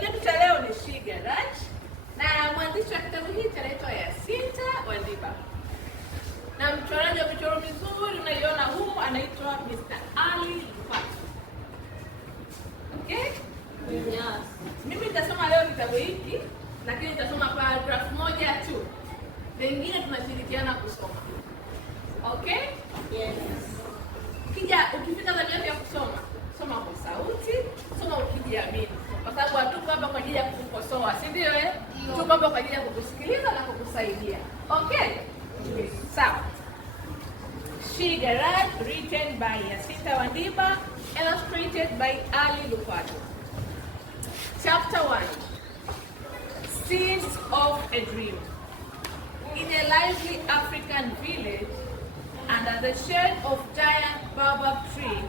chetu cha leo ni She Garage, na mwandishi wa kitabu hiki anaitwa Yasinta Wandiba, na mchoraji wa michoro mizuri unaiona humu anaitwa Mr. Ali Lupatu. Okay? Yes. Mimi nitasoma leo kitabu hiki, lakini nitasoma paragraph moja tu. Wengine tunashirikiana kusoma. Okay? Yes. Ukifika zamu ya kusoma, soma kwa sauti, soma ukijiamini. Kwa sababu hatuko hapa kwa ajili ya kukukosoa, si ndio eh? Tuko hapa kwa ajili ya kukusikiliza na kukusaidia. Okay? Yes. Sawa. She Garage, written by Yasinta Wandiba, illustrated by Ali Lupatu. Chapter 1. Seeds of a Dream. In a lively African village, under the shade of giant baobab tree,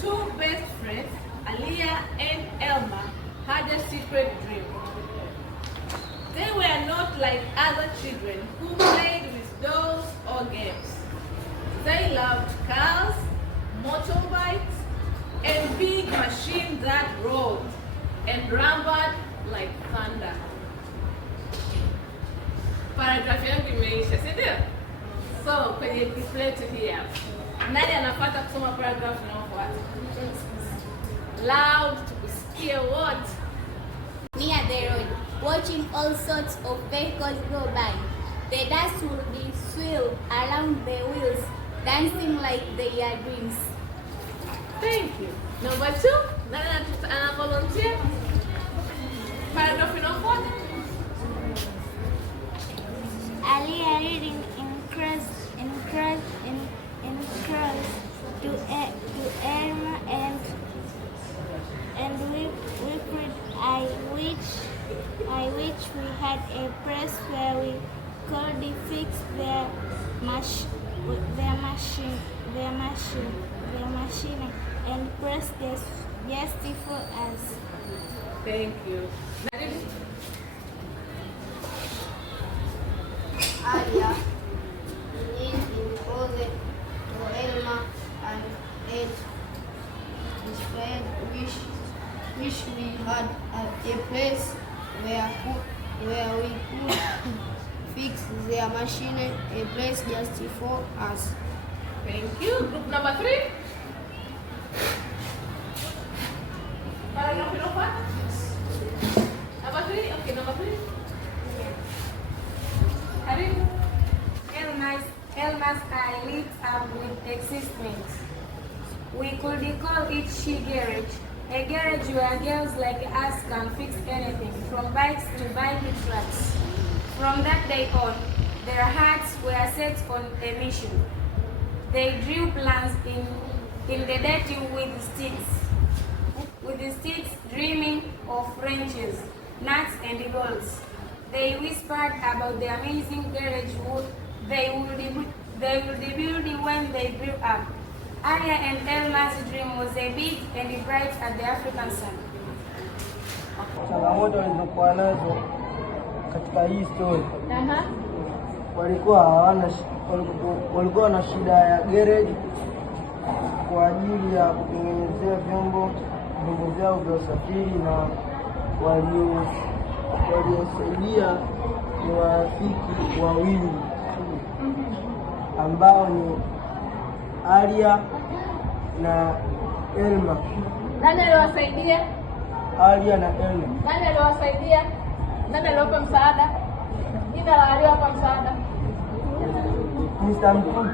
two best friends, Alia and Elma, had a secret dream. They were not like other children who played with dolls or games. They loved cars, motorbikes, and big machines that roared and rumbled like thunder. Paragraph yangu imeisha, si ndio? So, kwenye display hii hapa. Nani anafuata kusoma paragraph inayofuata? Loud tukusikie wote. Near the road, watching all sorts of vehicles go by. The dust would be swirl around the wheels, dancing like they are dreams. Thank you. Number 2, nani ana volunteer? Paragraph inayofuata. Alia reading to Elma and Wilfred. I wish we had a press where we could fix their machine and press this just for us. Thank you. Alia leaned in closet to Elma and Ed. His friend wish we had a place where we could fix their machine, a place just for us. Thank you. Group number 3. Paragraph inayofuata. Number 3. Okay, number 3. Karibu. Elma's eye lit up with excitement. We could call it She Garage, a garage where girls like us can fix anything, from bikes to bike tracks. From that day on, their hearts were set on a mission. They drew plans in the dirty with the sticks dreaming of wrenches, nuts and bolts. They whispered about the amazing garage they would build when they grew up. Alia and Elma's dream was a big and bright as the African sun. Changamoto walizokuwa nazo katika hii story. Walikuwa na shida ya garage kwa ajili ya kutengenezea vyombo vyao vya usafiri, na waliosaidia ni marafiki wawili ambao ni Alia na Elma. Nani aliwasaidia? Alia na Elma. Nani aliwasaidia? Nani aliwapa msaada? Jina la aliyowapa msaada? Mr. Mtutu.